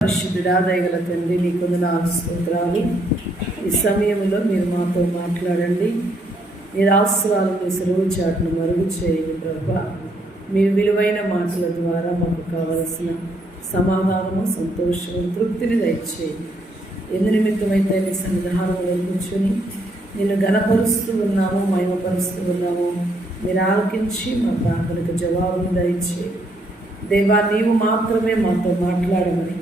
పరిశుద్ధుడా దయగల తండ్రి నీకు వందనాలు స్తోత్రాలు. ఈ సమయంలో మీరు మాతో మాట్లాడండి. మీరు ఆశీర్వాదాలు మీ సెలవు చాటును మరుగు చేయండి ప్రభా. మీ విలువైన మాటల ద్వారా మాకు కావలసిన సమాధానము, సంతోషము, తృప్తిని దయచేయండి. ఎందు నిమిత్తమైతే నీ సన్నిధానంలో కూర్చొని నిన్ను ఘనపరుస్తూ ఉన్నాము, మహిమపరుస్తూ ఉన్నాము. మీరు ఆలకించి మా ప్రార్థనకు జవాబును దయచేయండి. దేవా, నీవు మాత్రమే మాతో మాట్లాడమని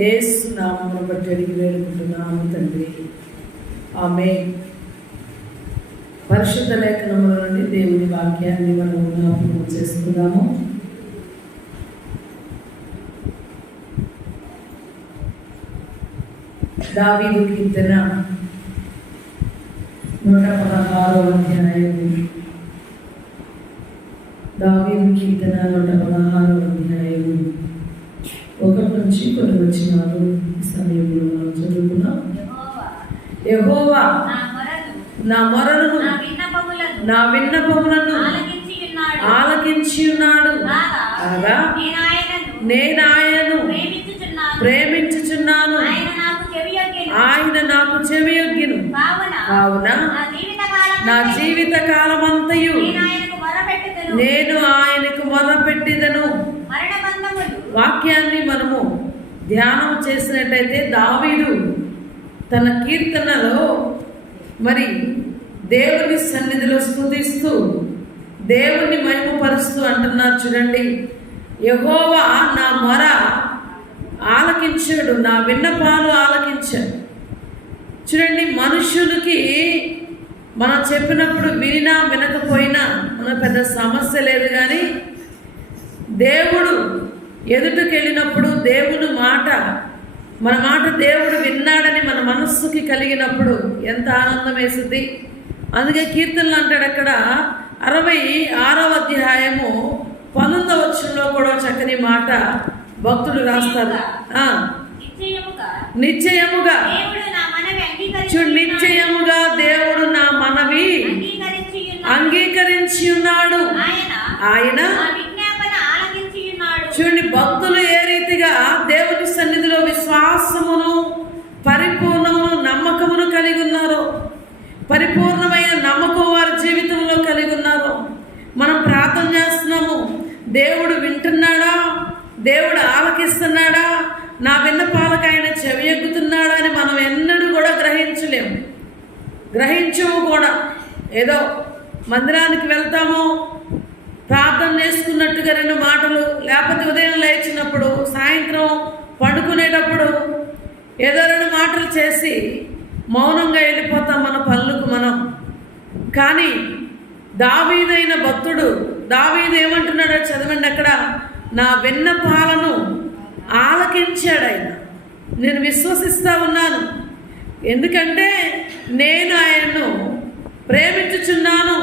యేసు నామమును బట్టి అడిగి వేడుకుంటున్నాము తండ్రి, ఆమేన్. పరిశుద్ధ లేఖనముల నుండి దేవుని వాక్యాన్ని మనం జ్ఞాపకం చేసుకుందాము. దావీదు కీర్తన 116వ అధ్యాయము. దావీదు కీర్తన 116వ అధ్యాయము 1 నుంచి కొన్ని వచనాలు సమయంలో మనం చదువుకున్నాం. యెహోవా నా మొరలను నా విన్నపములను ఆలకించి ఉన్నాడు. అనగా నేను ఆయనను ప్రేమించుచున్నాను, ఆయన నాకు చెవియొగ్గిను. కావున నా జీవిత కాలమంతయు నేను ఆయనకు మొరపెట్టెదను. వాక్యాన్ని మనము ధ్యానం చేసినట్టయితే దావీదు తన కీర్తనలో మరి దేవుని సన్నిధిలో స్తుతిస్తూ దేవుని మహిమపరుస్తూ అంటున్నారు. చూడండి, యెహోవా నా మొర ఆలకించాడు, నా విన్నపాలు ఆలకించాడు. చూడండి, మనుషులకి మనం చెప్పినప్పుడు వినినా వినకపోయినా మన పెద్ద సమస్య లేదు, కానీ దేవుడు ఎదుటికి వెళ్ళినప్పుడు దేవుని మాట, మన మాట దేవుడు విన్నాడని మన మనస్సుకి కలిగినప్పుడు ఎంత ఆనందం వేస్తుంది. అందుకే కీర్తనలు అంటాడు అక్కడ 66వ అధ్యాయము 19వ వచనంలో కూడా చక్కని మాట భక్తుడు రాస్తారు. నిశ్చయముగా చూడు, నిశ్చయముగా దేవుడు నా మనవి అంగీకరించి ఉన్నాడు. ఆయన చూడండి, భక్తులు ఏ రీతిగా దేవుని సన్నిధిలో విశ్వాసమును, పరిపూర్ణమును, నమ్మకమును కలిగి ఉన్నారో, పరిపూర్ణమైన నమ్మకం వారి జీవితంలో కలిగి ఉన్నారో. మనం ప్రార్థన చేస్తున్నాము, దేవుడు వింటున్నాడా, దేవుడు ఆలకిస్తున్నాడా, నా విన్నపాలకు ఆయన చెవియొగ్గుతున్నాడా అని మనం ఎన్నడూ కూడా గ్రహించము కూడా. ఏదో మందిరానికి వెళ్తాము, ప్రార్థన చేసుకున్నట్టుగా 2 మాటలు, లేకపోతే ఉదయం లేచినప్పుడు, సాయంత్రం పండుకునేటప్పుడు ఏదో 2 మాటలు చేసి మౌనంగా వెళ్ళిపోతాం మన పనులకు మనం. కానీ దావీదైన భక్తుడు, దావీదు ఏమంటున్నాడో చదవండి అక్కడ. నా విన్నపాలను ఆలకించాడు ఆయన. నేను విశ్వసిస్తా ఉన్నాను, ఎందుకంటే నేను ఆయన్ను ప్రేమించుచున్నాను,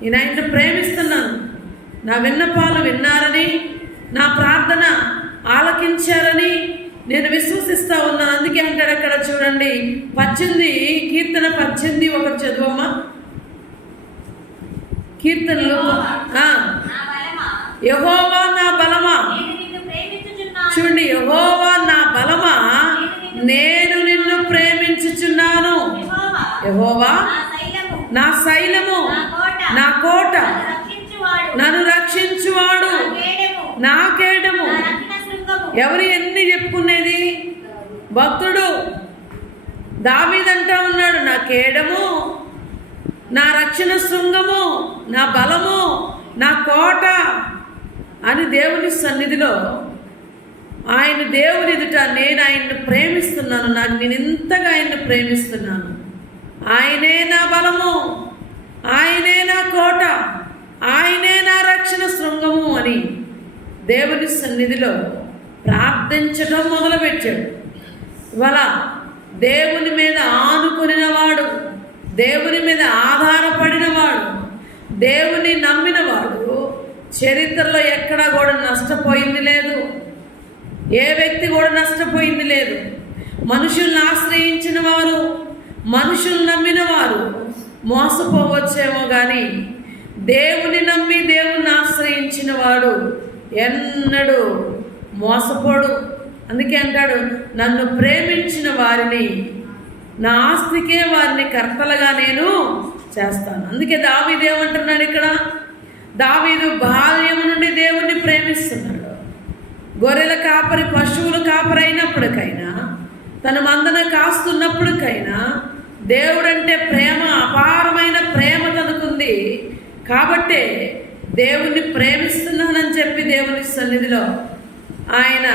నేను ఆయన్ను ప్రేమిస్తున్నాను. నా విన్నపాలు విన్నారని, నా ప్రార్థన ఆలకించారని నేను విశ్వసిస్తా ఉన్నాను. అందుకే అంటాడు అక్కడ చూడండి, 18 కీర్తన 18 ఒకటి చదువమ్మా. కీర్తనలు యెహోవా నా బలమా, చూడండి, యెహోవా నా బలమా, నేను నిన్ను ప్రేమించుచున్నాను. యెహోవా నా శైలము, నా కోట, నన్ను రక్షించువాడు, నా కేడము. ఎవరు ఎన్ని చెప్పుకునేది? భక్తుడు దావీదంటా ఉన్నాడు, నా కేడము, నా రక్షణ శృంగము, నా బలము, నా కోట అని దేవుని సన్నిధిలో ఆయన దేవుని ఎదుట నేను ఆయన్ని ప్రేమిస్తున్నాను, నేను ఇంతగా ఆయన్ని ప్రేమిస్తున్నాను. ఆయనే నా బలము, ఆయనే నా కోట, ఆయనే నా రక్షణ శృంగము అని దేవుని సన్నిధిలో ప్రార్థించడం మొదలుపెట్టాడు. ఇవాళ దేవుని మీద ఆనుకునినవాడు, దేవుని మీద ఆధారపడినవాడు, దేవుని నమ్మినవాడు చరిత్రలో ఎక్కడా కూడా నష్టపోయింది లేదు. ఏ వ్యక్తి కూడా నష్టపోయింది లేదు. మనుషుల్ని ఆశ్రయించిన వారు, మనుషులు నమ్మిన వారు మోసపోవచ్చేమో, కానీ దేవుని నమ్మి దేవుని ఆశ్రయించిన వాడు ఎన్నడూ మోసపోడు. అందుకే అంటాడు, నన్ను ప్రేమించిన వారిని, నా ఆస్తికే వారిని కర్తలుగా నేను చేస్తాను. అందుకే దావీదు ఏమంటున్నాడు ఇక్కడ, దావీదు బాల్యం నుండి దేవుణ్ణి ప్రేమిస్తున్నాడు. గొర్రెల కాపరి, పశువుల కాపరి అయినప్పటికైనా, తన మందన కాస్తున్నప్పటికైనా దేవుడంటే ప్రేమ, అపారమైన ప్రేమ తనకుంది. కాబట్టే దేవుణ్ణి ప్రేమిస్తున్నానని చెప్పి దేవుని సన్నిధిలో ఆయన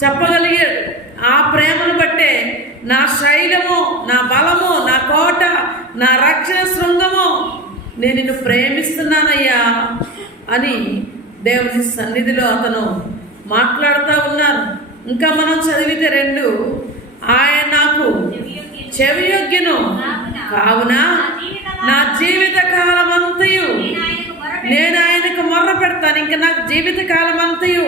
చెప్పగలిగాడు. ఆ ప్రేమను బట్టే నా శైలము, నా బలము, నా కోట, నా రక్షణ శృంగము, నేను నిన్ను ప్రేమిస్తున్నానయ్యా అని దేవుని సన్నిధిలో అతను మాట్లాడుతూ ఉన్నారు. ఇంకా మనం చదివితే 2, ఆయన నాకు చెవియొగ్గిను కావున నా జీవిత కాలం అంతయు నేను ఆయనకు మొర్ర పెడతాను. ఇంకా నాకు జీవిత కాలం అంతయు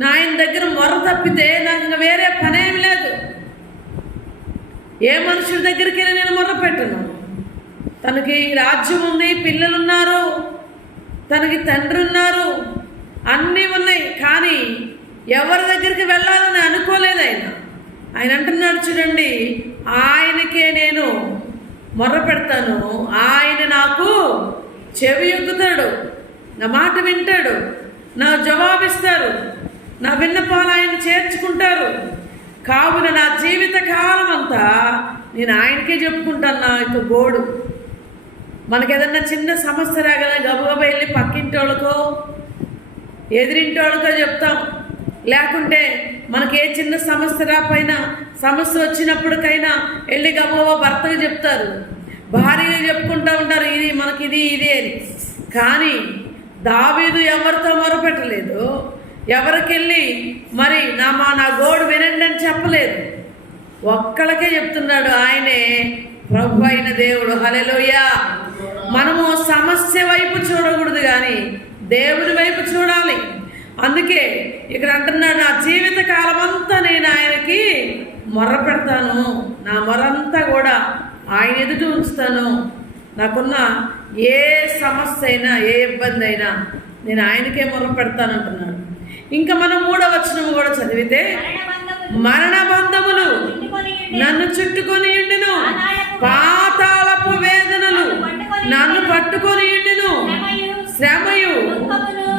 నా ఆయన దగ్గర మొర్ర తప్పితే నాకు ఇంకా వేరే పనేం లేదు. ఏ మనుషుల దగ్గరికి వెళ్ళి నేను మొర్ర పెట్టను. తనకి రాజ్యం ఉంది, పిల్లలున్నారు, తనకి తండ్రి ఉన్నారు, అన్నీ ఉన్నాయి. కానీ ఎవరి దగ్గరికి వెళ్ళాలని అనుకోలేదు ఆయన అంటున్నాడు చూడండి, ఆయనకే నేను మొర్ర పెడతాను, ఆయన నాకు చెవి ఎగ్గుతాడు, నా మాట వింటాడు, నా జవాబిస్తారు, నా విన్నపాలు ఆయన చేర్చుకుంటారు. కావున నా జీవిత కాలం అంతా నేను ఆయనకే చెప్పుకుంటాను నా యొక్క గోడు. మనకి ఏదన్నా చిన్న సమస్య రాగానే గబగబా వెళ్ళి పక్కింటి వాళ్ళకో ఎదిరింటి వాళ్ళకో చెప్తాం. లేకుంటే మనకి ఏ చిన్న సమస్య రాపోయినా, సమస్య వచ్చినప్పటికైనా వెళ్ళి గబగబా భర్తకు చెప్తారు, భార్యగా చెప్పుకుంటూ ఉంటారు, ఇది మనకి ఇది అని. కానీ దావీదు ఎవరితో మొరపెట్టలేదు, ఎవరికెళ్ళి మరి నా గోడు వినండి అని చెప్పలేదు. ఒక్కళ్ళకే చెప్తున్నాడు, ఆయనే ప్రభు అయిన దేవుడు. హల్లెలూయా. మనము సమస్య వైపు చూడకూడదు, కానీ దేవుని వైపు చూడాలి. అందుకే ఇక్కడ అంటున్నాడు, నా జీవిత కాలం అంతా నేను ఆయనకి మొర్ర పెడతాను, నా మొరంతా కూడా ఆయన ఎదుట ఉంచుతాను. నాకున్న ఏ సమస్య అయినా, ఏ ఇబ్బంది అయినా నేను ఆయనకే మొర్ర పెడతానంటున్నాడు. ఇంకా మనం 3వ వచనం కూడా చదివితే, మరణ బంధములు నన్ను చుట్టుకొని ఉండును, పాతాళపు వేదనలు నన్ను పట్టుకొని ఉండును, శ్రమయు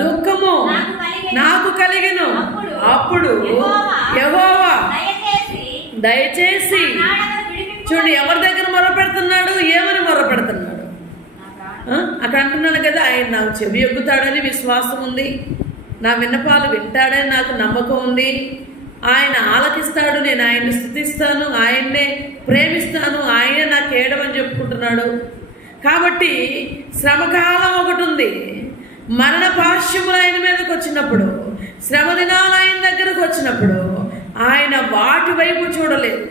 దుఃఖము నాకు కలిగెను. అప్పుడు యెహోవా దయచేసి, చూడండి ఎవరి దగ్గర మొర పెడుతున్నాడు, ఏమని మొర పెడుతున్నాడు. అక్కడ అంటున్నాను కదా, ఆయన నాకు చెవి ఎగ్గుతాడని విశ్వాసం ఉంది, నా విన్నపాలు వింటాడని నాకు నమ్మకం ఉంది, ఆయన ఆలకిస్తాడు, నేను ఆయన్ని స్తుతిస్తాను, ఆయన్నే ప్రేమిస్తాను, ఆయనే నాకు ఏడమని చెప్పుకుంటున్నాడు. కాబట్టి శ్రమకాలం ఒకటి ఉంది. మరణ పార్శ్వములు ఆయన మీదకి వచ్చినప్పుడు, శ్రమ దినాలు ఆయన దగ్గరకు వచ్చినప్పుడు ఆయన వాటి వైపు చూడలేదు.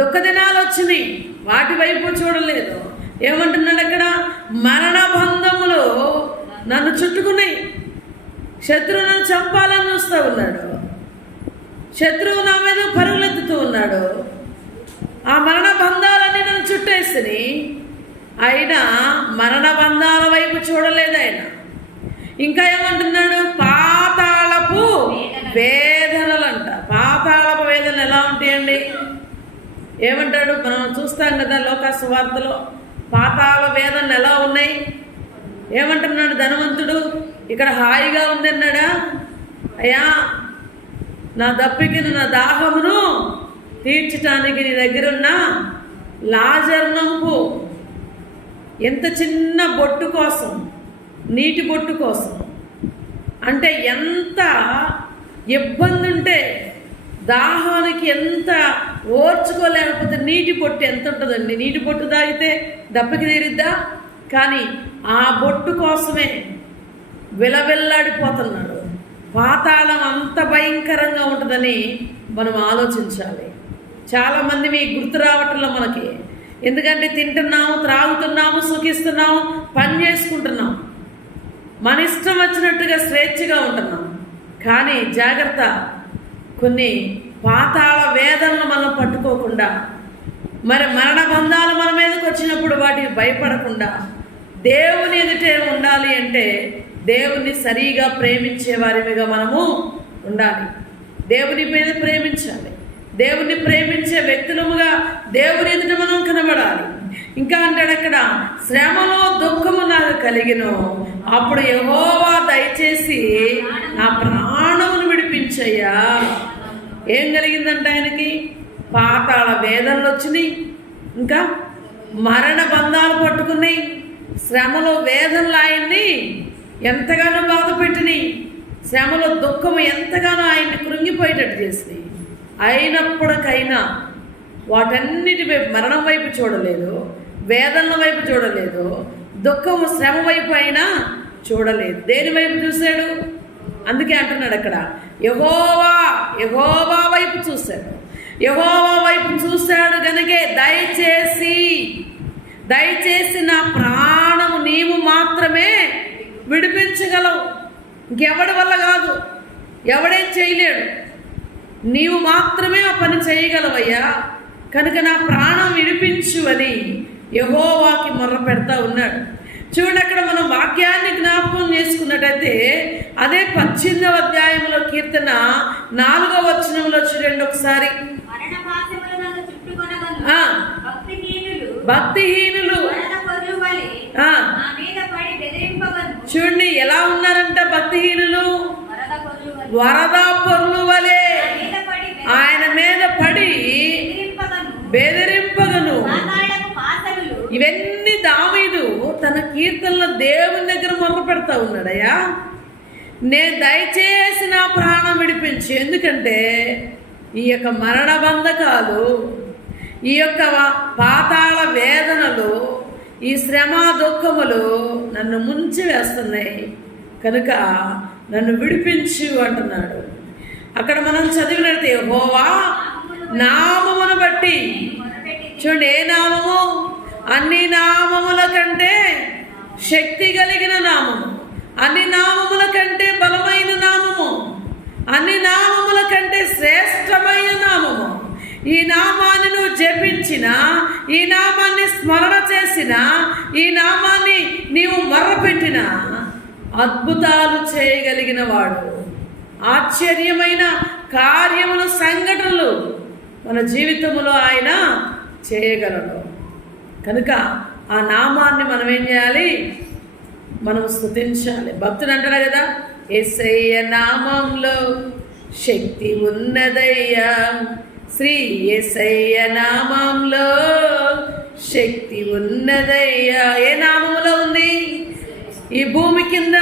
దుఃఖ దినాలు వచ్చినాయి, వాటి వైపు చూడలేదు. ఏమంటున్నాడు అక్కడ, మరణ బంధములు నన్ను చుట్టుకున్నాయి, శత్రువును చంపాలని చూస్తూ ఉన్నాడు, శత్రువు నా మీద పరుగులెత్తుతూ ఉన్నాడు. ఆ మరణ బంధాలన్నీ నన్ను చుట్టేసి, అయినా మరణ బంధాల వైపు చూడలేదు ఆయన. ఇంకా ఏమంటున్నాడు, పాతాళపు వేదనలు అంట. పాతాళపు వేదనలు ఎలా ఉంటాయండి? ఏమంటాడు, మనం చూస్తాం కదా లోకా సువార్తలో పాతాళ వేదనలు ఎలా ఉన్నాయి. ఏమంటున్నాడు ధనవంతుడు, ఇక్కడ హాయిగా ఉంది అన్నాడా? అయ్యా, నా దప్పికను, నా దాహమును తీర్చటానికి నీ దగ్గరున్న లాజర్నంపు, ఎంత చిన్న బొట్టు కోసం, నీటి బొట్టు కోసం, అంటే ఎంత ఇబ్బంది ఉంటే, దాహానికి ఎంత ఓర్చుకోలేకపోతే నీటి బొట్టు ఎంత ఉంటుందండి. నీటి బొట్టు తాగితే దప్పికి తీరిద్దా? కానీ ఆ బొట్టు కోసమే విలవిల్లాడిపోతున్నాడు. పాతాళం అంత భయంకరంగా ఉంటుందని మనం ఆలోచించాలి. చాలామంది మీకు గుర్తు రావటంలో మనకి, ఎందుకంటే తింటున్నాము, త్రాగుతున్నాము, సుఖిస్తున్నాము, పని చేసుకుంటున్నాం, మన ఇష్టం వచ్చినట్టుగా స్వేచ్ఛగా ఉంటున్నాం. కానీ జాగ్రత్త, కొన్ని పాతాళ వేదనలు మనం పట్టుకోకుండా, మరి మరణ బంధాలు మన మీదకి వచ్చినప్పుడు వాటికి భయపడకుండా దేవుని ఎదుటే ఉండాలి. అంటే దేవుణ్ణి సరిగా ప్రేమించే వారిగా మనము ఉండాలి. దేవుని మీద ప్రేమించాలి. దేవుని ప్రేమించే వ్యక్తులముగా దేవుని ఎదుట మనం కనబడాలి. ఇంకా అంటాడు అక్కడ, శ్రమలో దుఃఖము నాకు కలిగిను, అప్పుడు యెహోవా దయచేసి నా ప్రాణమును విడిపించయ్యా. ఏం కలిగిందంట ఆయనకి? పాతాళ వేదనలు వచ్చినాయి, ఇంకా మరణ బంధాలు పట్టుకున్నాయి. శ్రమలో వేదనలు ఆయన్ని ఎంతగానో బాధ పెట్టినాయి. శ్రమలో దుఃఖము ఎంతగానో ఆయన్ని కృంగిపోయేటట్టు చేసినాయి. అయినప్పటికైనా వాటన్నిటి వైపు, మరణం వైపు చూడలేదు, వేదనల వైపు చూడలేదు, దుఃఖము శ్రమ వైపు అయినా చూడలేదు. దేని వైపు చూశాడు? అందుకే అంటున్నాడు అక్కడ, యెహోవా వైపు చూశాడు. యెహోవా వైపు చూశాడు గనుకే దయచేసి నా ప్రాణము నీవు మాత్రమే విడిపించగలవు. ఇంకెవడి వల్ల కాదు, ఎవడేం చేయలేడు, నీవు మాత్రమే ఆ పని చేయగలవయ్యా, కనుక నా ప్రాణం విడిపించు అని యెహోవాకి మొర్ర పెడతా ఉన్నాడు. చూడండి, అక్కడ మనం వాక్యాన్ని జ్ఞాపకం చేసుకున్నట్టయితే అదే 18వ అధ్యాయంలో కీర్తన 4వ వచనంలో చూడండి ఒకసారి. భక్తిహీనులు చూడండి ఎలా ఉన్నారంట. భక్తిహీనులు వరద పొర్లు వలె ఆయన మీద పడి బెదిరింపగను. ఇవన్నీ దావీదు తన కీర్తనలో దేవుని దగ్గర మొర్ర పెడతా ఉన్నాడయ్యా, నేను దయచేసి నా ప్రాణం విడిపించు. ఎందుకంటే ఈ యొక్క మరణ బంధకాలు, ఈ యొక్క పాతాళ వేదనలు, ఈ శ్రమ దుఃఖములు నన్ను ముంచి వేస్తున్నాయి, కనుక నన్ను విడిపించు అంటున్నాడు. అక్కడ మనం చదివినట్టు యెహోవా నామమును బట్టి, చూడండి ఏ నామము? అన్ని నామముల కంటే శక్తి కలిగిన నామము, అన్ని నామముల కంటే బలమైన నామము, అన్ని నామముల కంటే శ్రేష్టమైన నామము. ఈ నామాన్ని నువ్వు జపించిన, ఈ నామాన్ని స్మరణ చేసిన, ఈ నామాన్ని నీవు మొర్రపెట్టిన అద్భుతాలు చేయగలిగిన వాడు, ఆశ్చర్యమైన కార్యములు, సంఘటనలు మన జీవితంలో ఆయన చేయగలడు. కనుక ఆ నామాన్ని మనం ఏం చేయాలి? మనం స్తుతించాలి. భక్తుడు అంటాడు కదా, యేసయ్య నామంలో శక్తి ఉన్నదయ్యా, శ్రీ యేసయ్య నామంలో శక్తి ఉన్నదయ్యా. ఏ నామములో ఉంది? ఈ భూమి కింద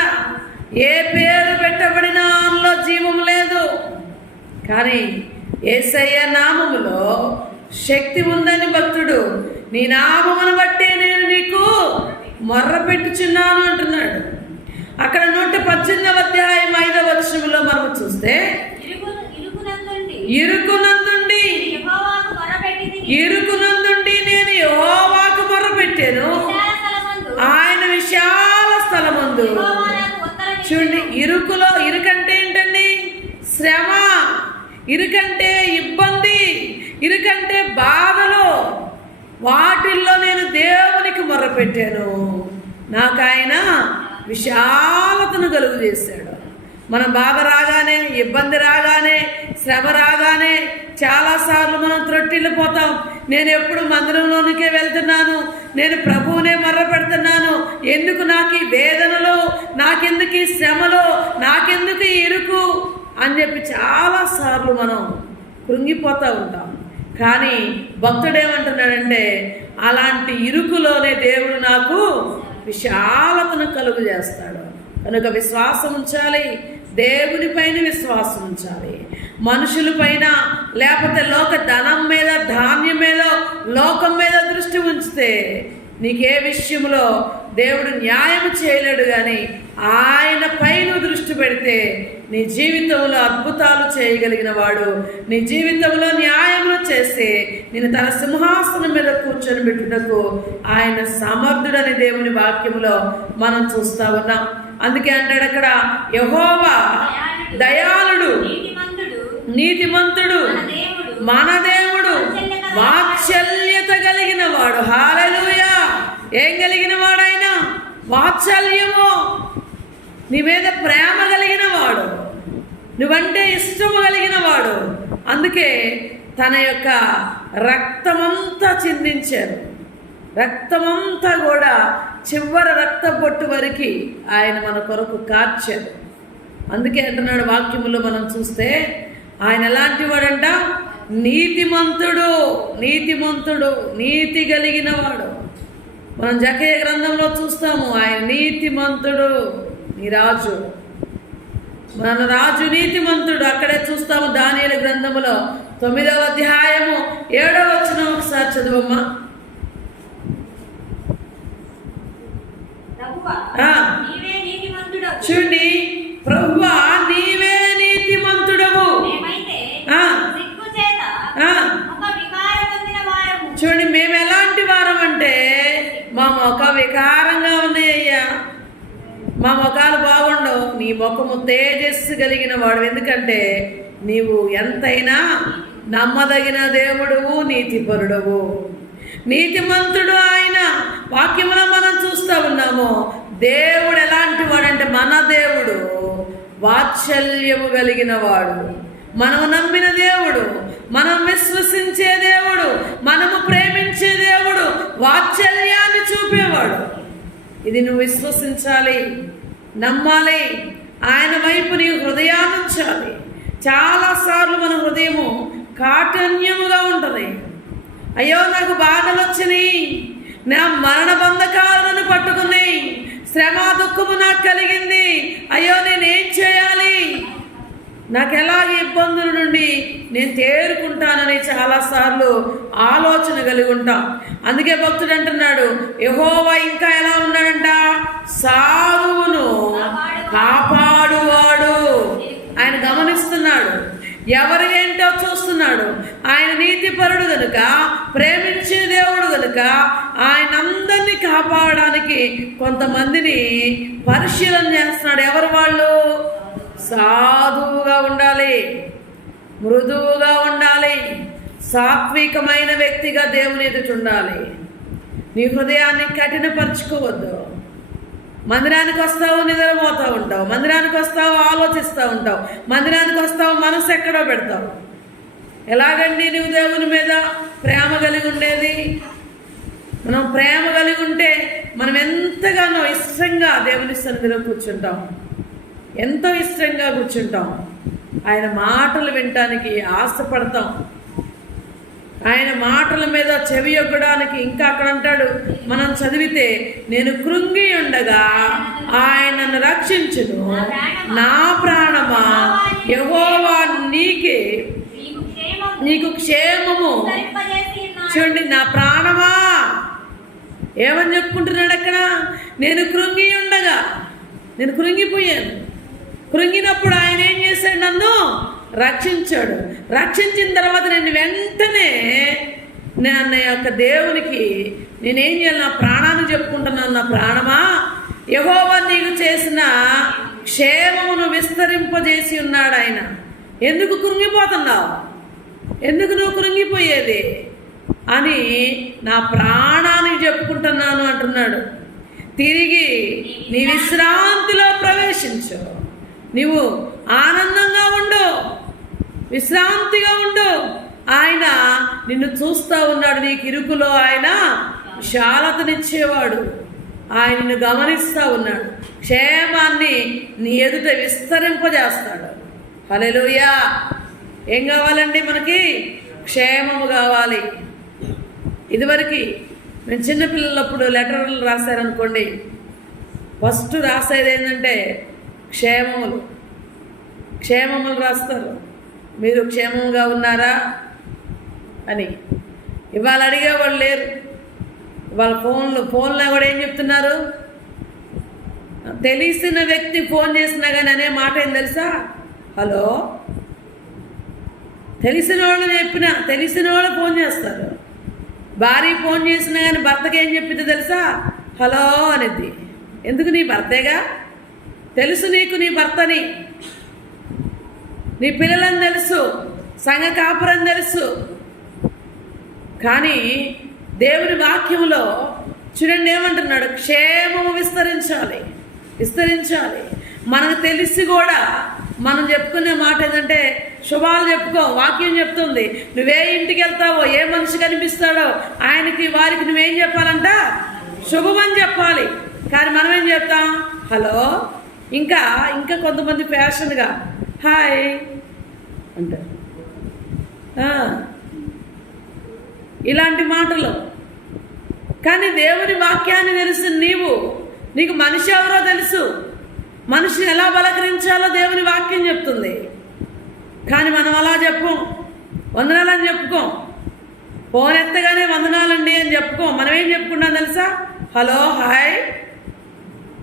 ఏ పేరు పెట్టబడిన అందులో జీవం లేదు, కానీ యేసయ్య నామములో శక్తి ఉందని భక్తుడు, నీ నామమును బట్టి నేను నీకు మొర్ర పెట్టుచున్నాను అంటున్నాడు. అక్కడ 118వ అధ్యాయం 5వ వచనంలో మనం చూస్తే, ఇరుకునందుండి నేను యెహోవాకు మొర్ర పెట్టాను, ఆయన విశాల స్థలమందు. చూడండి, ఇరుకంటే ఏంటండి? శ్రమ, ఇరుకంటే ఇబ్బంది, ఇరుకంటే బాధలు, వాటిల్లో నేను దేవునికి మొర్ర పెట్టాను, నాకు ఆయన విశాలతను కలుగు చేశాడు. మన బాధ రాగానే, ఇబ్బంది రాగానే, శ్రమ రాగానే చాలాసార్లు మనం త్రొట్టిల్లిపోతాం. నేను ఎప్పుడు మందిరంలోనికే వెళ్తున్నాను, నేను ప్రభువునే మొర్ర పెడుతున్నాను, ఎందుకు నాకు ఈ వేదనలు, నాకెందుకు ఈ శ్రమలు, నాకెందుకు ఈ ఇరుకు అని చెప్పి చాలాసార్లు మనం కృంగిపోతూ ఉంటాం. కానీ భక్తుడు ఏమంటున్నాడంటే, అలాంటి ఇరుకులోనే దేవుడు నాకు విశాలతను కలుగు చేస్తాడు. కనుక విశ్వాసం ఉంచాలి, దేవుని పైన విశ్వాసం ఉంచాలి. మనుషుల పైన, లేకపోతే లోక ధనం మీద, ధాన్యం మీద, లోకం మీద దృష్టి ఉంచితే నీకే విషయంలో దేవుడు న్యాయం చేయలేడు. కానీ ఆయన పైన దృష్టి పెడితే నీ జీవితంలో అద్భుతాలు చేయగలిగిన వాడు, నీ జీవితంలో న్యాయములు చేసి నేను తన సింహాసనం మీద కూర్చొని పెట్టుటకు ఆయన సమర్థుడని దేవుని వాక్యములో మనం చూస్తా ఉన్నాం. అందుకే అంటాడు అక్కడ, యెహోవా దయాళుడు, నీతిమంతుడు, మన దేవుడు, వాత్సల్యత కలిగిన వాడు. హల్లెలూయా! ఏం కలిగిన వాడు ఆయన? వాత్సల్యము, నీ మీద ప్రేమ కలిగిన వాడు. నువ్వంటే ఇష్టము కలిగిన వాడు. అందుకే తన యొక్క రక్తమంతా చిందించారు. రక్తమంతా కూడా చివరి రక్త బొట్టు వరకు ఆయన మన కొరకు కార్చారు. అందుకే అంటున్నాడు వాక్యములో మనం చూస్తే ఆయన ఎలాంటి వాడంట? నీతిమంతుడు, నీతిమంతుడు, నీతి కలిగిన వాడు. మనం జకర్యా గ్రంథంలో చూస్తాము, ఆయన నీతిమంతుడు, నీ రాజు, మన రాజు నీతిమంతుడు. అక్కడే చూస్తాము దానియేలు గ్రంథములో 9వ అధ్యాయము 7వ వచనం ఒకసారి చదువమ్మా. చూడండి, ప్రభువా నీవే నీతిమంతుడవు. చూడండి, మేము ఎలాంటి వారం అంటే మా ముఖ వికారంగా ఉన్నాయ్యా, మా ముఖాలు బాగుండవు. నీ ముఖము తేజస్సు కలిగిన వాడు. ఎందుకంటే నీవు ఎంతైనా నమ్మదగిన దేవుడువు, నీతిపరుడవు, నీతిమంతుడు ఆయన. వాక్యములో మనం చూస్తూ ఉన్నాము, దేవుడు ఎలాంటి వాడంటే మన దేవుడు వాత్సల్యము కలిగిన వాడు. మనము నమ్మిన దేవుడు, మనం విశ్వసించే దేవుడు, మనము ప్రేమించే దేవుడు, వాత్సల్యాన్ని చూపేవాడు. ఇది నువ్వు విశ్వసించాలి, నమ్మాలి. ఆయన వైపు నీ హృదయాన్ని ఉంచాలి. చాలాసార్లు మన హృదయము కాఠిన్యముగా ఉంటుంది. అయ్యో నాకు బాధలు వచ్చినాయి, నా మరణ బంధకాలను పట్టుకున్నాయి, శ్రమ దుఃఖము నాకు కలిగింది, అయ్యో నేనేం చేయాలి, నాకు ఎలాగ ఇబ్బందుల నుండి నేను తేరుకుంటానని చాలాసార్లు ఆలోచన కలిగి ఉంటాం. అందుకే భక్తుడు అంటున్నాడు, యెహోవా ఇంకా ఎలా ఉన్నాడంట? సాధువును కాపాడువాడు. ఆయన గమనిస్తున్నాడు, ఎవరు ఏంటో చూస్తున్నాడు. ఆయన నీతిపరుడు గనుక, ప్రేమించే దేవుడు గనుక ఆయన అందరినీ కాపాడడానికి కొంతమందిని పరిశీలన చేస్తున్నాడు. ఎవరు వాళ్ళు? సాధువుగా ఉండాలి, మృదువుగా ఉండాలి, సాత్వికమైన వ్యక్తిగా దేవుని ఎదుట ఉండాలి. నీ హృదయాన్ని కఠినపరచుకోవద్దు. మందిరానికి వస్తావు, నిద్రపోతూ ఉంటావు, మందిరానికి వస్తావు, ఆలోచిస్తూ ఉంటావు, మందిరానికి వస్తావు, మనసు ఎక్కడో పెడతావు. ఎలాగండి నువ్వు దేవుని మీద ప్రేమ కలిగి ఉండేది? మనం ప్రేమ కలిగి ఉంటే మనం ఎంతగానో ఇష్టంగా దేవుని సన్నిధిలో కూర్చుంటాం, ఎంతో ఇష్టంగా కూర్చుంటాం. ఆయన మాటలు వినటానికి ఆశపడతాం, ఆయన మాటల మీద చెవి యొక్కడానికి. ఇంకా అక్కడ అంటాడు, మనం చదివితే, నేను కృంగి ఉండగా ఆయన నన్ను రక్షించును, నా ప్రాణమా యెహోవా నీకు క్షేమము. చూడండి, నా ప్రాణమా ఏమని చెప్పుకుంటున్నాడు అక్కడ? నేను కృంగి ఉండగా, నేను కృంగిపోయాను. కృంగినప్పుడు ఆయన ఏం చేశాడు? నన్ను రక్షించాడు. రక్షించిన తర్వాత నేను వెంటనే నా యొక్క దేవునికి నేనేం చేయాలి? నా ప్రాణాన్ని చెప్పుకుంటున్నాను. నా ప్రాణమా యెహోవా నీకు చేసిన క్షేమమును విస్తరింపజేసి ఉన్నాడు ఆయన. ఎందుకు కృంగిపోతున్నావు? ఎందుకు నువ్వు కృంగిపోయేది అని నా ప్రాణానికి చెప్పుకుంటున్నాను అంటున్నాడు. తిరిగి నీ విశ్రాంతిలో ప్రవేశించు. నీవు ఆనందంగా ఉండు, విశ్రాంతిగా ఉండు. ఆయన నిన్ను చూస్తూ ఉన్నాడు. నీకు ఇరుకులో ఆయన విశాలతనిచ్చేవాడు. ఆయన నిన్ను గమనిస్తూ ఉన్నాడు. క్షేమాన్ని నీ ఎదుట విస్తరింపజేస్తాడు. హల్లెలూయా. ఏం కావాలండి మనకి? క్షేమము కావాలి. ఇదివరకు మేము చిన్నపిల్లలప్పుడు లెటర్లు రాశారనుకోండి, ఫస్ట్ రాసేది ఏంటంటే క్షేమములు రాస్తారు. మీరు క్షేమంగా ఉన్నారా అని. ఇవాళ అడిగేవాళ్ళు లేరు. వాళ్ళ ఫోన్లో కూడా ఏం చెప్తున్నారు? తెలిసిన వ్యక్తి ఫోన్ చేసినా కానీ అనే మాట ఏం తెలుసా? హలో. తెలిసిన వాళ్ళు ఫోన్ చేస్తారు. భార్య ఫోన్ చేసినా కానీ భర్తకి ఏం చెప్పిందో తెలుసా? హలో అనేది. ఎందుకు? నీ భర్తేగా. తెలుసు నీకు నీ భర్తని, నీ పిల్లలని తెలుసు, సంఘ కాపురని తెలుసు. కానీ దేవుని వాక్యంలో చూడండి ఏమంటున్నాడు? క్షేమము విస్తరించాలి. మనకు తెలిసి కూడా మనం చెప్పుకునే మాట ఏంటంటే శుభాలు చెప్పుకో. వాక్యం చెప్తుంది నువ్వే ఇంటికి వెళ్తావో, ఏ మనిషి కనిపిస్తాడో ఆయనకి వారికి నువ్వేం చెప్పాలంట, శుభమని చెప్పాలి. కానీ మనం ఏం చెప్తాం, హలో, ఇంకా కొంతమంది ఫ్యాషన్గా హాయ్ అంటారు. ఇలాంటి మాటలు. కానీ దేవుని వాక్యాన్ని తెలుసు నీకు మనిషి ఎవరో తెలుసు, మనిషిని ఎలా పలకరించాలో దేవుని వాక్యం చెప్తుంది. కానీ మనం అలా చెప్పం, వందనాలని చెప్పుకోం. ఫోన్ ఎత్తగానే వందనాలండి అని చెప్పుకోం. మనం ఏం చెప్పుకున్నాం తెలుసా, హలో, హాయ్,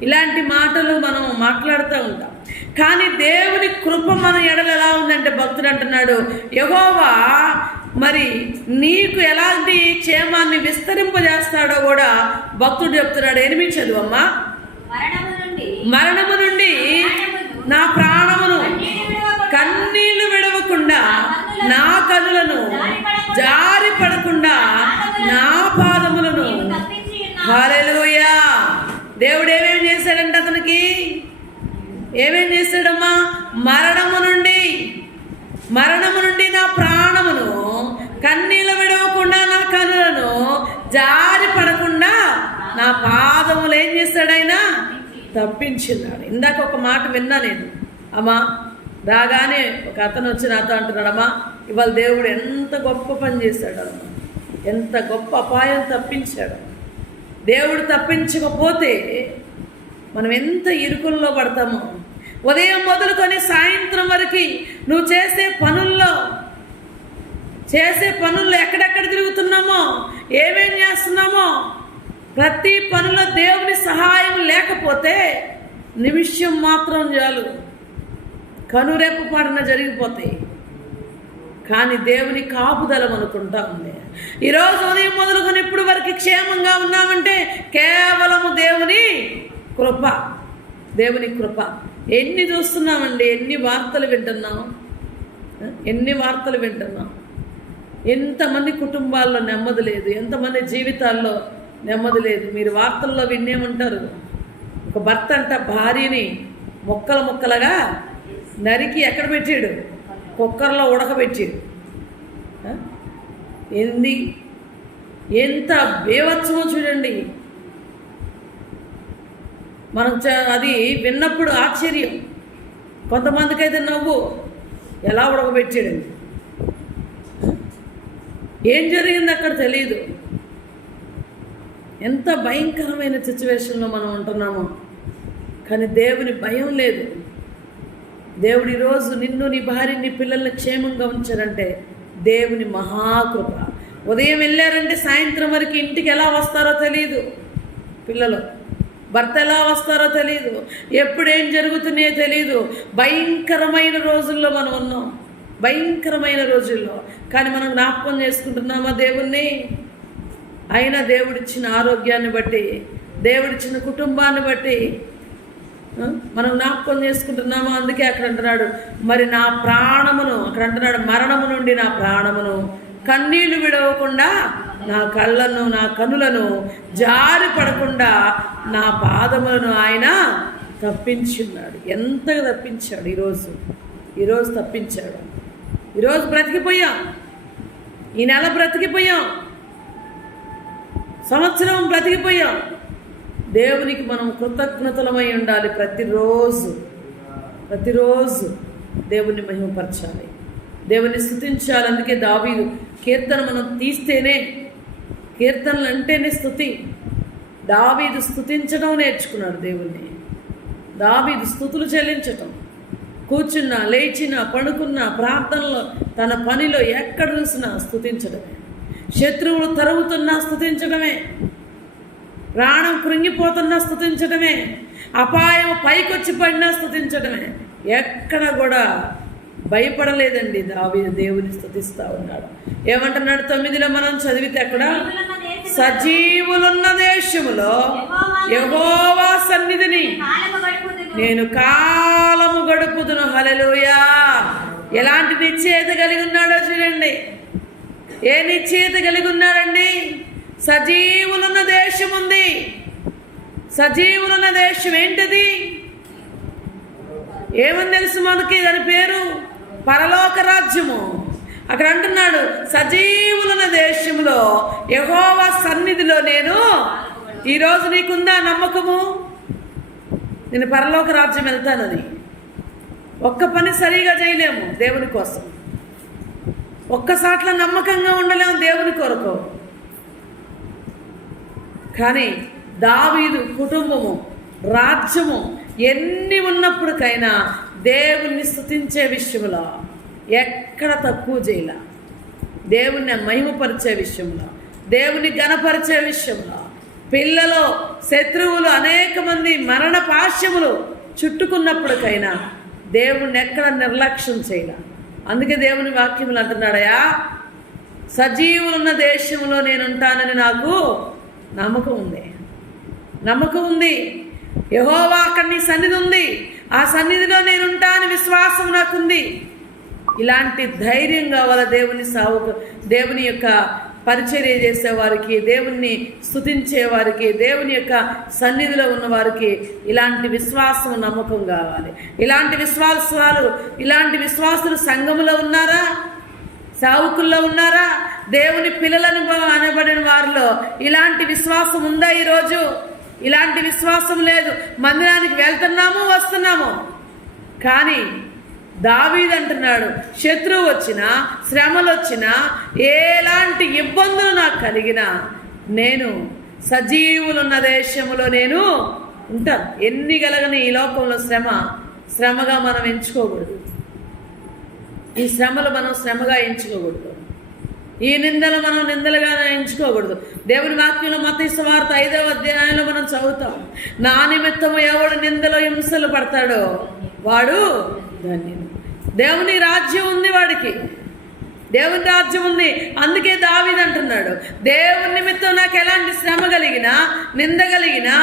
ఇలాంటి మాటలు మనం మాట్లాడుతూ ఉంటాం. కానీ దేవుని కృప మన ఎడల ఎలా ఉందంటే భక్తుడు అంటున్నాడు, యెహోవా మరి నీకు ఎలాంటి క్షేమాన్ని విస్తరింపజేస్తాడో కూడా భక్తుడు చెప్తున్నాడు. 8 చదువమ్మా. మరణము నుండి నా ప్రాణమును, కన్నీళ్లు విడవకుండా నా కనులను జారి పడకుండా నా పాదములను. హల్లెలూయా. దేవుడు ఏమేం చేశాడంటే అతనికి ఏమేం చేశాడమ్మా, మరణము నుండి నా ప్రాణమును, కన్నీళ్ళు విడవకుండా నా కనులను జారి పడకుండా నా పాదములు ఏం చేశాడు, ఆయన తప్పించినాడు. ఇందాక ఒక మాట విన్నా నేను. అమ్మా రాగానే ఒక అతను వచ్చి నాతో అంటున్నాడు, అమ్మా ఇవాళ దేవుడు ఎంత గొప్ప పని చేశాడు అమ్మా, ఎంత గొప్ప అపాయం తప్పించాడు. దేవుడు తప్పించకపోతే మనం ఎంత ఇరుకుల్లో పడతామో. ఉదయం మొదలుకొని సాయంత్రం వరకు నువ్వు చేసే పనుల్లో ఎక్కడెక్కడ తిరుగుతున్నామో, ఏమేం చేస్తున్నామో, ప్రతి పనిలో దేవుని సహాయం లేకపోతే నిమిషం మాత్రం చాలు కనురెప్ప పాడిన జరిగిపోతాయి. కానీ దేవుని కాపుదలం అనుకుంటా ఉంది. ఈరోజు ఉదయం మొదలుకొని ఇప్పుడు వరకు క్షేమంగా ఉన్నామంటే కేవలము దేవుని కృప. ఎన్ని చూస్తున్నామండి, ఎన్ని వార్తలు వింటున్నాం. ఎంతమంది కుటుంబాల్లో నెమ్మది లేదు, ఎంతమంది జీవితాల్లో నెమ్మది లేదు. మీరు వార్తల్లో వినేమంటారు, ఒక భర్త అంట భార్యని ముక్కలుగా నరికి ఎక్కడ పెట్టాడు, కుక్కర్లో ఉడకబెట్టాడు. ఎంత బేవత్సమో చూడండి. మనం అది విన్నప్పుడు ఆశ్చర్యం, కొంతమందికి అయితే నవ్వు, ఎలా ఉడకబెట్టాడండి, ఏం జరిగింది అక్కడ తెలియదు. ఎంత భయంకరమైన సిచ్యువేషన్లో మనం ఉంటున్నామో. కానీ దేవుని భయం లేదు. దేవుడు ఈరోజు నిన్ను, నీ భార్యని, నీ పిల్లల్ని క్షేమంగా ఉంచారంటే దేవుని మహాకృప. ఉదయం వెళ్ళారంటే సాయంత్రం వరకు ఇంటికి ఎలా వస్తారో తెలియదు, పిల్లలు భర్త ఎలా వస్తారో తెలియదు, ఎప్పుడేం జరుగుతున్నాయో తెలియదు. భయంకరమైన రోజుల్లో మనం ఉన్నాం, భయంకరమైన రోజుల్లో. కానీ మనం జ్ఞాపకం చేసుకుంటున్నామా దేవుణ్ణి? అయినా దేవుడిచ్చిన ఆరోగ్యాన్ని బట్టి, దేవుడిచ్చిన కుటుంబాన్ని బట్టి మనం జ్ఞాపకం చేసుకుంటున్నామా? అందుకే అక్కడ అంటున్నాడు, మరి నా ప్రాణమును, అక్కడ అంటున్నాడు మరణము నుండి నా ప్రాణమును, కన్నీళ్లు విడవకుండా నా కళ్ళను, నా కనులను జారి పడకుండా నా పాదములను ఆయన తప్పించున్నాడు. ఎంతగా తప్పించాడు. ఈరోజు తప్పించాడు. ఈరోజు బ్రతికిపోయాం, ఈ నెల బ్రతికిపోయాం, సంవత్సరం బ్రతికిపోయాం. దేవునికి మనం కృతజ్ఞతలమై ఉండాలి. ప్రతిరోజు దేవుని మహిమపరచాలి, దేవుని స్తుతించాలి. అందుకే దావీదు కీర్తన మనం తీస్తేనే, కీర్తనలు అంటేనే స్తుతి. దావీదు స్తుతించడం నేర్చుకున్నాడు దేవుణ్ణి. దావీదు స్తుతులు చెల్లించటం, కూర్చున్నా, లేచినా, పడుకున్నా, ప్రార్థనలో, తన పనిలో ఎక్కడ చూసినా స్తుతించడమే. శత్రువులు తరుగుతున్నా స్తుతించడమే, ప్రాణం కృంగిపోతున్నా స్తుతించడమే, అపాయం పైకొచ్చి పడినా స్తుతించడమే. ఎక్కడ కూడా భయపడలేదండి దావీదు, దేవుని స్తుతిస్తూ ఉన్నాడు. ఏమంటున్నాడు 9లో మనం చదివితే అక్కడ, సజీవులున్న దేశములో యెహోవా సన్నిధిని నేను కాలము గడుపుదును. హల్లెలూయా. ఎలాంటి నిశ్చయత కలిగి ఉన్నాడో చూడండి. ఏ నిశ్చయత కలిగి ఉన్నాడండి? సజీవులున్న దేశం ఉంది. సజీవులున్న దేశం ఏంటిది? ఏమని తెలుసు మనకి? దాని పేరు పరలోక రాజ్యము. అక్కడ అంటున్నాడు, సజీవులున్న దేశంలో యెహోవా సన్నిధిలో నేను. ఈరోజు నీకుందా నమ్మకము? నేను పరలోక రాజ్యం వెళ్తానని. ఒక్క పని సరిగా చేయలేము దేవుని కోసం, ఒక్కసాట్లో నమ్మకంగా ఉండలేము దేవుని కొరకు. కానీ దావీదు కుటుంబము, రాజ్యము ఎన్ని ఉన్నప్పటికైనా దేవుణ్ణి స్తుతించే విషయంలో ఎక్కడ తక్కువ చేయలే. దేవుణ్ణి మహిమపరిచే విషయంలో, దేవుని ఘనపరిచే విషయంలో, పిల్లలు, శత్రువులు, అనేక మంది మరణ పాశ్యములు చుట్టుకున్నప్పటికైనా దేవుణ్ణి ఎక్కడ నిర్లక్ష్యం చేయలే. అందుకే దేవుని వాక్యములు అంటున్నాడయా, సజీవులున్న దేశంలో నేను ఉంటానని నాకు నమ్మకం ఉంది. నమ్మకం ఉంది. యెహోవా అక్కడ నీ సన్నిధి ఉంది, ఆ సన్నిధిలో నేను ఉంటానని విశ్వాసం నాకుంది. ఇలాంటి ధైర్యం కావాల దేవుని యొక్క పరిచర్య చేసేవారికి, దేవుణ్ణి స్తుతించేవారికి, దేవుని యొక్క సన్నిధిలో ఉన్నవారికి ఇలాంటి విశ్వాసం, నమ్మకం కావాలి. ఇలాంటి విశ్వాసులు సంఘములో ఉన్నారా? సేవకుల్లో ఉన్నారా? దేవుని పిల్లలను అనబడిన వారిలో ఇలాంటి విశ్వాసం ఉందా? ఈరోజు ఇలాంటి విశ్వాసం లేదు. మందిరానికి వెళ్తున్నాము, వస్తున్నాము. కానీ దావీదు అంటున్నాడు, శత్రువు వచ్చినా, శ్రమలు వచ్చినా, ఎలాంటి ఇబ్బందులు నాకు కలిగినా నేను సజీవులున్న దేశంలో నేను ఉంటాను. ఎన్ని కలగని ఈ లోకంలో శ్రమగా మనం ఎంచుకోకూడదు. ఈ శ్రమలు మనం శ్రమగా ఎంచుకోకూడదు. ఈ నిందలు మనం నిందలుగా ఎంచుకోకూడదు. దేవుని వాక్యంలో మత్తయి సువార్త 5వ అధ్యాయంలో మనం చదువుతాం, నా నిమిత్తము ఎవడు నిందలో హింసలు పడతాడో వాడు ధన్యుడు. దేవుని రాజ్యం ఉంది వాడికి, దేవుని రాజ్యం ఉంది. అందుకే దావీదు అంటున్నాడు, దేవుని నిమిత్తం నాకు ఎలాంటి శ్రమ కలిగినా, నింద కలిగినా,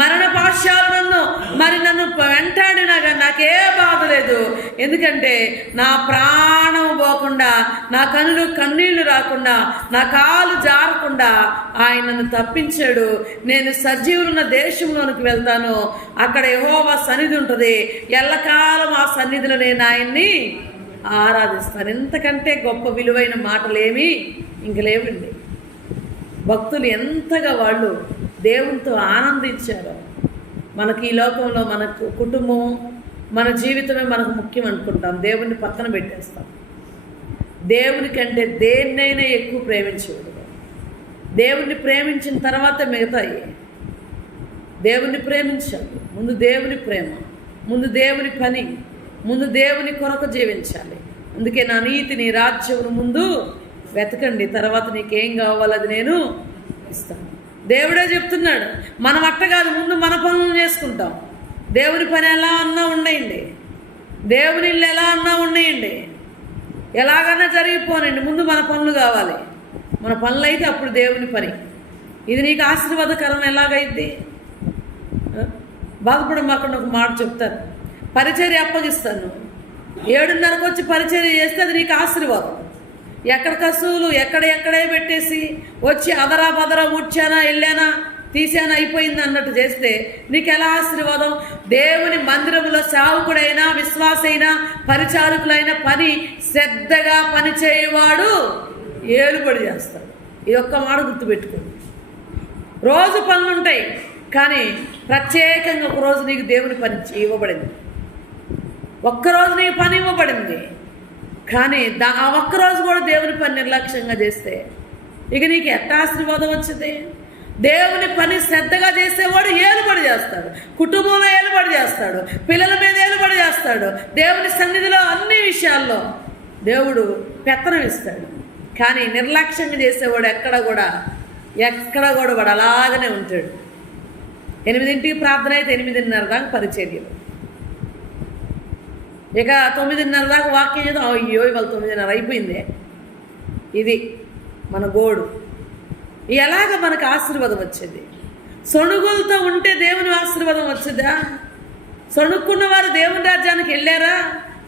మరణ పాశ్యాలు నన్ను వెంటాడినా కానీ నాకే బాధ లేదు. ఎందుకంటే నా ప్రాణం పోకుండా, నా కన్నీళ్లు రాకుండా, నా కాలు జారకుండా ఆయన నన్ను తప్పించాడు. నేను సజీవులున్న దేశంలోనికి వెళ్తాను, అక్కడ యెహోవా సన్నిధి ఉంటుంది. ఎల్లకాలం ఆ సన్నిధిలో నేను ఆయన్ని ఆరాధిస్తాను. ఎంతకంటే గొప్ప విలువైన మాటలేమీ ఇంక లేవండి. భక్తులు ఎంతగా వాళ్ళు దేవునితో ఆనందించారో. మనకి ఈ లోకంలో మనకు కుటుంబం, మన జీవితమే మనకు ముఖ్యం అనుకుంటాం, దేవుణ్ణి పక్కన పెట్టేస్తాం. దేవుని కంటే దేన్నైనా ఎక్కువ ప్రేమించకూడదు. దేవుణ్ణి ప్రేమించిన తర్వాత మిగతాయి. దేవుణ్ణి ప్రేమించాలి. ముందు దేవుని ప్రేమ, ముందు దేవుని పని, ముందు దేవుని కొరకు జీవించాలి. అందుకే నా నీతి, నీ రాజ్యం ముందు వెతకండి, తర్వాత నీకేం కావాలో అది నేను ఇస్తాను. దేవుడే చెప్తున్నాడు. మనం అట్ట కాదు, ముందు మన పనులు చేసుకుంటాం. దేవుని పని ఎలా అన్నా ఉండేయండి, దేవుని ఇల్లు ఎలా అన్నా ఉండేయండి, ఎలాగన్నా జరిగిపోనండి. ముందు మన పనులు కావాలి. మన పనులు అయితే అప్పుడు దేవుని పని. ఇది నీకు ఆశీర్వాదకరం ఎలాగైద్ది? బాధపడమాకుండా ఒక మాట చెప్తాను, పరిచర్య అప్పగిస్తాను. 7:30కు వచ్చి పరిచర్య చేస్తే అది నీకు ఆశీర్వాదం. ఎక్కడ కసువులు ఎక్కడే పెట్టేసి వచ్చి అదరా బదరా ఊడ్చానా, వెళ్ళానా, తీసానా, అయిపోయింది అన్నట్టు చేస్తే నీకు ఎలా ఆశీర్వాదం? దేవుని మందిరంలో సేవకుడైనా, విశ్వాసైనా, పరిచారకులైన పని శ్రద్ధగా పనిచేయవాడు ఏలుబడి చేస్తాడు. ఈ ఒక్క మాట గుర్తుపెట్టుకోండి. రోజు పనులుంటాయి, కానీ ప్రత్యేకంగా ఒకరోజు నీకు దేవుని పని ఇవ్వబడింది. ఒక్కరోజు నీ పని ఇవ్వబడింది, కానీ ఆ ఒక్కరోజు కూడా దేవుని పని నిర్లక్ష్యంగా చేస్తే ఇక నీకు ఎట్టా ఆశీర్వాదం వచ్చింది? దేవుని పని శ్రద్ధగా చేసేవాడు ఏలుబడి చేస్తాడు, కుటుంబంలో ఏలుబడి చేస్తాడు, పిల్లల మీద ఏలుబడి చేస్తాడు, దేవుని సన్నిధిలో అన్ని విషయాల్లో దేవుడు పెత్తనం ఇస్తాడు. కానీ నిర్లక్ష్యంగా చేసేవాడు ఎక్కడ కూడా వాడు అలాగనే ఉంటాడు. 8ంటికి ప్రార్థన అయితే 8:30 దాకా పరిచర్యలు, ఇక 9:30 దాకా వాక్యం చేద్దాం. అయ్యో ఇవాళ 9:30 అయిపోయింది. ఇది మన గోడు. ఎలాగ మనకు ఆశీర్వాదం వచ్చేది? సొణుగులతో ఉంటే దేవుని ఆశీర్వాదం వచ్చేదా? సొణుక్కున్న వారు దేవుని రాజ్యానికి వెళ్ళారా?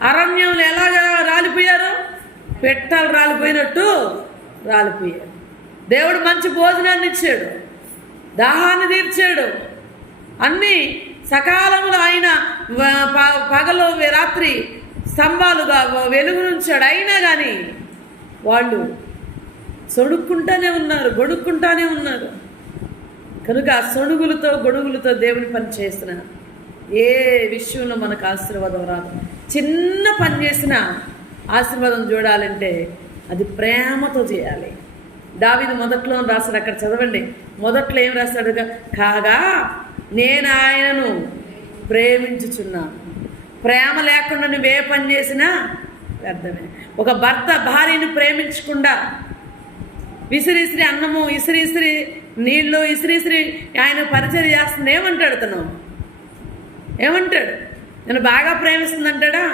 అరణ్యంలో ఎలాగ రాలిపోయారు? పెట్టాలు రాలిపోయినట్టు రాలిపోయారు. దేవుడు మంచి భోజనాన్ని ఇచ్చాడు, దాహాన్ని తీర్చాడు, అన్నీ సకాలంలో ఆయన పగలు రాత్రి స్తంభాలుగా వెలుగునుంచాడు. అయినా కానీ వాళ్ళు సొడుక్కుంటానే ఉన్నారు, గొడుక్కుంటానే ఉన్నారు. కనుక ఆ సొడుగులతో గొడుగులతో దేవుని పని చేసిన ఏ విషయంలో మనకు ఆశీర్వాదం రాదు. చిన్న పని చేసిన ఆశీర్వాదం చూడాలంటే అది ప్రేమతో చేయాలి. దావీదు మొదట్లో రాస్తాడు, అక్కడ చదవండి. మొదట్లో ఏం రాస్తాడుగా, కాగా నేను ఆయనను ప్రేమించుచున్నాను. ప్రేమ లేకుండా నువ్వే పని చేసినా వ్యర్థమే. ఒక భర్త భార్యను ప్రేమించకుండా విసిరిసిరి అన్నము, ఇసిరిసిరి నీళ్ళు, ఇసిరిసిరి ఆయన పరిచయం చేస్తుంది, ఏమంటాడు తను? ఏమంటాడు? నేను బాగా ప్రేమిస్తుందంటాడా?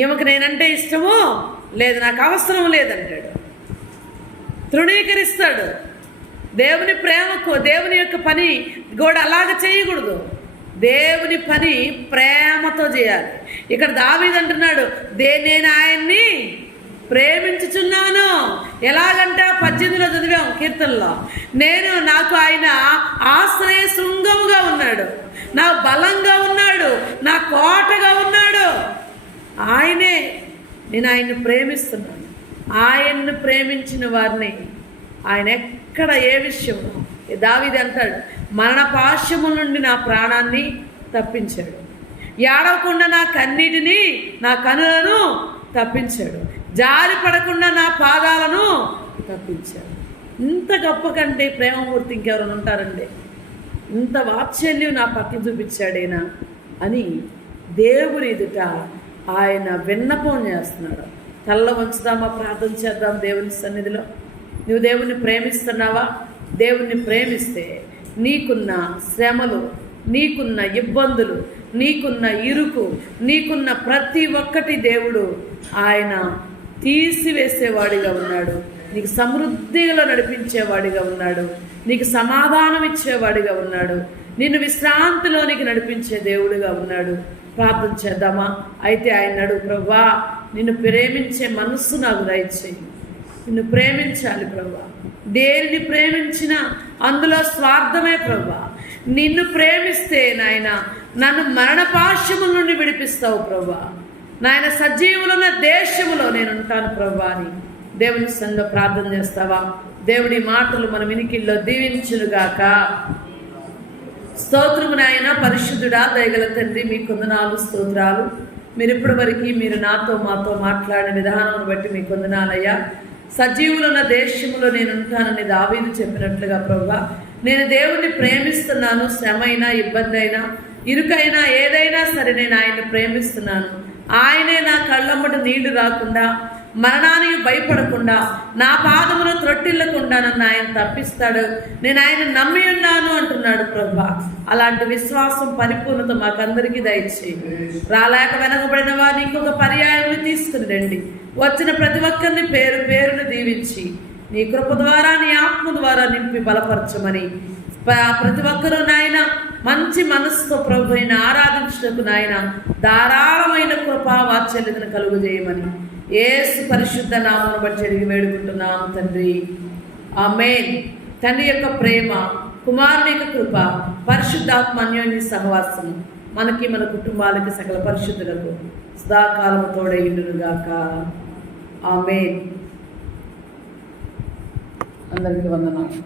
ఈమెకు నేనంటే ఇష్టమో లేదు, నాకు అవసరం లేదంటాడు. తృణీకరిస్తాడు. దేవుని ప్రేమకు, దేవుని యొక్క పని కూడా అలాగ చేయకూడదు. దేవుని పని ప్రేమతో చేయాలి. ఇక్కడ దావీదు అంటున్నాడు, నేను ఆయన్ని ప్రేమించుచున్నాను. ఎలాగంటే 18లో చదివాం కీర్తనలో, నాకు ఆయన ఆశ్రయ శృంగముగా ఉన్నాడు, నా బలంగా ఉన్నాడు, నా కోటగా ఉన్నాడు. నేను ఆయన్ని ప్రేమిస్తున్నాను. ఆయన్ను ప్రేమించిన వారిని ఆయన ఎక్కడ ఏ విషయంలో, దావీదు అంటాడు, మరణపాశము నుండి నా ప్రాణాన్ని తప్పించాడు, ఏడవకుండా నా కన్నీటిని, నా కనులను తప్పించాడు, జారి పడకుండా నా పాదాలను తప్పించాడు. ఇంత గొప్ప కంటే ప్రేమమూర్తి ఇంకెవరైనా ఉంటారండి? ఇంత వాత్సల్యం నా పట్ల చూపించాడేనా అని దేవుని ఎదుట ఆయన విన్నపం చేస్తున్నాడు. తల్ల వంచుదామా, ప్రార్థన చేద్దాం దేవుని సన్నిధిలో. నువ్వు దేవుణ్ణి ప్రేమిస్తున్నావా? దేవుణ్ణి ప్రేమిస్తే నీకున్న శ్రమలు, నీకున్న ఇబ్బందులు, నీకున్న ఇరుకు, నీకున్న ప్రతి ఒక్కటి దేవుడు ఆయన తీసివేసేవాడిగా ఉన్నాడు. నీకు సమృద్ధిలో నడిపించేవాడిగా ఉన్నాడు. నీకు సమాధానం ఇచ్చేవాడిగా ఉన్నాడు. నిన్ను విశ్రాంతిలోనికి నడిపించే దేవుడిగా ఉన్నాడు. ప్రార్థన చేద్దామా? అయితే ఆయన అడుగు, ప్రభువా నిన్ను ప్రేమించే మనస్సు నాకు దయచేయి. నిన్ను ప్రేమించాలి ప్రభువా. దేనిని ప్రేమించినా అందులో స్వార్థమే ప్రభువా. నిన్ను ప్రేమిస్తే నాయన నన్ను మరణపాశము నుండి విడిపిస్తావు ప్రభువా. నాయన సజీవులున్న దేశములో నేను ఉంటాను ప్రభువా అని దేవుని సంగ ప్రార్థన చేస్తావా? దేవుడి మాటలు మన వినికిల్లో దీవించునుగాక. స్తోత్రము నాయన. పరిశుద్ధుడా, దయగల తండ్రి, మీ కొందనాలు, స్తోత్రాలు. మీరు ఇప్పటి వరకు మీరు నాతో మాతో మాట్లాడిన విధానం బట్టి మీ కొందనాలయ్యా. సజీవులున్న దేశంలో నేను ఉంటానని దావీదు చెప్పినట్లుగా ప్రభువా, నేను దేవుణ్ణి ప్రేమిస్తున్నాను. శ్రమ అయినా, ఇబ్బంది అయినా, ఇరుకైనా, ఏదైనా సరే నేను ఆయన్ని ప్రేమిస్తున్నాను. ఆయనే నా కళ్ళమ్మట నీళ్లు రాకుండా, మరణానికి భయపడకుండా, నా పాదమును త్రొట్టిల్లకుండా నన్ను ఆయన తప్పిస్తాడు. నేను ఆయన నమ్మి ఉన్నాను అంటున్నాడు ప్రభువా. అలాంటి విశ్వాసం, పరిపూర్ణత మాకందరికీ దయచేయి. రాలేక వెనకబడిన వారిని ఇంకొక పర్యాయం తీసుకుని రండి. వచ్చిన ప్రతి ఒక్కరిని పేరు పేరును దీవించి నీ కృప ద్వారా, నీ ఆత్మ ద్వారా నింపి బలపరచమని, ప్రతి ఒక్కరూ నాయన మంచి మనసుతో ప్రభువుని ఆరాధించుటకు నాయన ధారాళమైన కృపా వాత్సల్యతను కలుగు చేయమని యేసు పరిశుద్ధ నామమును బట్టి అడిగి వేడుకుంటున్నాము తండ్రి. ఆమేన్. తండ్రి యొక్క ప్రేమ, కుమారుని యొక్క కృప, పరిశుద్ధాత్మ అన్యోన్య సహవాసం మనకి, మన కుటుంబాలకి, సకల పరిశుద్ధులకు సదాకాలము తోడైయుండునుగాక. ఆమేన్. అందరికీ వందనాలు.